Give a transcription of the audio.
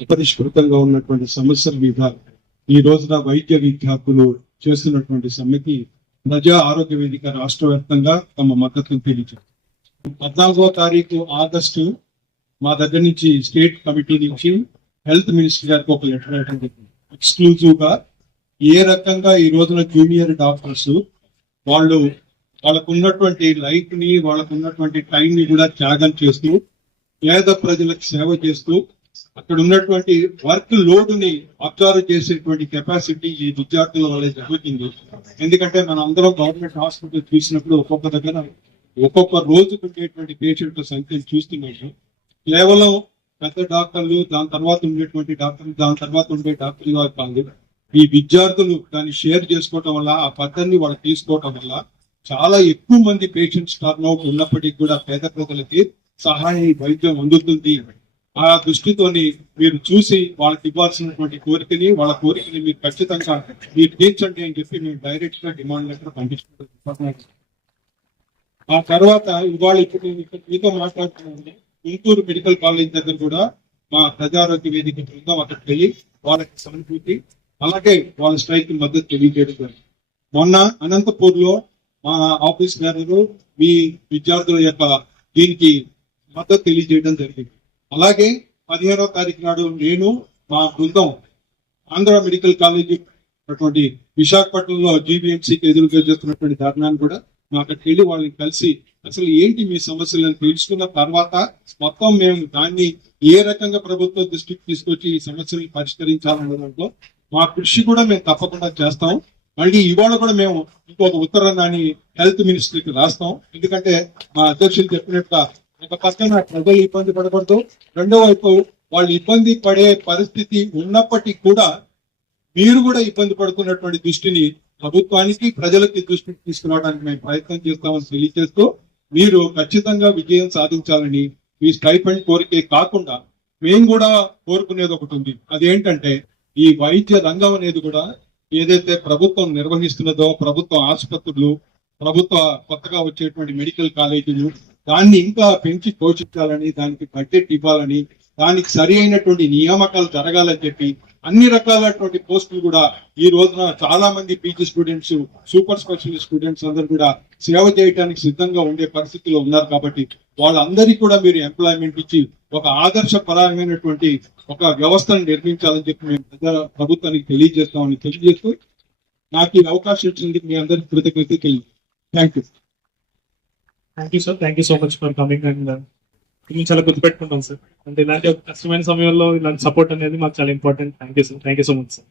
అపరిష్కృతంగా ఉన్నటువంటి సమస్యల మీద ఈ రోజున వైద్య విద్యార్థులు చేస్తున్నటువంటి సమ్మెకి ప్రజా ఆరోగ్య వేదిక రాష్ట్ర వ్యాప్తంగా తమ మద్దతును తెలియజేస్తారు. 14వ తారీఖు ఆగస్టు మా దగ్గర నుంచి స్టేట్ కమిటీ నుంచి హెల్త్ మినిస్టర్ గారికి ఒక లెటర్ రాయడం జరిగింది. ఎక్స్క్లూజివ్ గా ఏ రకంగా ఈ రోజున జూనియర్ డాక్టర్స్ వాళ్ళకు ఉన్నటువంటి లైఫ్ ని, వాళ్ళకు ఉన్నటువంటి టైం ని కూడా త్యాగం చేస్తూ పేద ప్రజలకు సేవ చేస్తూ అక్కడ ఉన్నటువంటి వర్క్ లోడ్ ని అబ్జర్వ్ చేసేటువంటి కెపాసిటీ ఈ విద్యార్థుల వల్ల జరుగుతుంది. ఎందుకంటే మనం అందరం గవర్నమెంట్ హాస్పిటల్ చూసినప్పుడు ఒక్కొక్క దగ్గర ఒక్కొక్క రోజుకు ఉండేటువంటి పేషెంట్ల సంఖ్యను చూస్తున్నాము. కేవలం పెద్ద డాక్టర్లు, దాని తర్వాత ఉండేటువంటి డాక్టర్లు, దాని తర్వాత ఉండే డాక్టర్లు కాదు, ఈ విద్యార్థులు దాన్ని షేర్ చేసుకోవటం వల్ల, ఆ పద్ధతిని వాళ్ళు తీసుకోవటం వల్ల చాలా ఎక్కువ మంది పేషెంట్స్ టర్న్అవుట్ ఉన్నప్పటికీ కూడా పేద ప్రజలకి సహాయ వైద్యం అందుతుంది. ఆ దృష్టితోని మీరు చూసి వాళ్ళకి ఇవ్వాల్సినటువంటి కోరికని, వాళ్ళ కోరికని మీరు ఖచ్చితంగా మీరు తీర్చండి అని చెప్పి మేము డైరెక్ట్ గా డిమాండ్ లెటర్ పంపించుకుంటాం. ఆ తర్వాత ఇవాళ ఇప్పుడు మీతో మాట్లాడుతున్నాను, గుంటూరు మెడికల్ కాలేజ్ దగ్గర కూడా మా ప్రజారోగ్య వేదిక బృందం అక్కడికి వెళ్ళి వాళ్ళకి సానుభూతి, అలాగే వాళ్ళ స్ట్రైక్ కి మద్దతు తెలియజేయడం జరిగింది. మొన్న అనంతపూర్ లో మా ఆఫీస్ గారు మీ విద్యార్థుల యొక్క దీనికి మద్దతు తెలియజేయడం జరిగింది. అలాగే 15వ తారీఖు నాడు నేను మా బృందం ఆంధ్ర మెడికల్ కాలేజీ అటువంటి విశాఖపట్నంలో జీబీఎంసీకి ఎదురుగా చేస్తున్నటువంటి ధర్నాన్ని కూడా మా అక్కడికి వెళ్ళి వాళ్ళని కలిసి అసలు ఏంటి మీ సమస్యలను తెలుసుకున్న తర్వాత మొత్తం మేము దాన్ని ఏ రకంగా ప్రభుత్వ దృష్టికి తీసుకొచ్చి ఈ సమస్యలను పరిష్కరించాలన్న దాంట్లో మా కృషి కూడా మేము తప్పకుండా చేస్తాం. మళ్ళీ ఇవాళ కూడా మేము ఇంకొక ఉత్తరాన్ని హెల్త్ మినిస్టర్కి రాస్తాం. ఎందుకంటే మా అధ్యక్షులు చెప్పినట్టుగా ఒక పక్కన ప్రజలు ఇబ్బంది పడకూడదు, రెండో వైపు వాళ్ళు ఇబ్బంది పడే పరిస్థితి ఉన్నప్పటికీ కూడా మీరు కూడా ఇబ్బంది పడుతున్నటువంటి దృష్టిని ప్రభుత్వానికి, ప్రజలకి దృష్టికి తీసుకురావడానికి మేము ప్రయత్నం చేస్తామని తెలియజేస్తూ, మీరు ఖచ్చితంగా విజయం సాధించాలని మీ స్టైఫండ్ కోరికే కాకుండా మేము కూడా కోరుకునేది ఒకటి ఉంది. అదేంటంటే ఈ వైద్య రంగం అనేది కూడా ఏదైతే ప్రభుత్వం నిర్వహిస్తున్నదో, ప్రభుత్వ ఆసుపత్రులు, ప్రభుత్వ కొత్తగా వచ్చేటువంటి మెడికల్ కాలేజీలు, దాన్ని ఇంకా పెంచి పోషించాలని, దానికి బడ్జెట్ ఇవ్వాలని, దానికి సరి అయినటువంటి నియామకాలు జరగాలని చెప్పి అన్ని రకాలైనటువంటి పోస్టులు కూడా ఈ రోజున చాలా మంది PG students, super specialist students అందరూ కూడా సేవ చేయడానికి సిద్ధంగా ఉండే పరిస్థితిలో ఉన్నారు. కాబట్టి వాళ్ళందరికీ కూడా మీరు ఎంప్లాయ్మెంట్ ఇచ్చి ఒక ఆదర్శపరమైనటువంటి ఒక వ్యవస్థను నిర్మించాలని చెప్పి మేము ప్రభుత్వానికి తెలియజేస్తామని తెలియజేస్తూ నాకు ఈ అవకాశం ఇచ్చినందుకు మీ అందరికీ కృతజ్ఞత తెలియదు. Thank you. Thank you sir, thank you so much for coming. And మేము చాలా గుర్తుపెట్టుకుంటాం సార్. అంటే ఇలాంటి కష్టమైన సమయంలో ఇలాంటి సపోర్ట్ అనేది మాకు చాలా important. Thank you sir, thank you so much sir.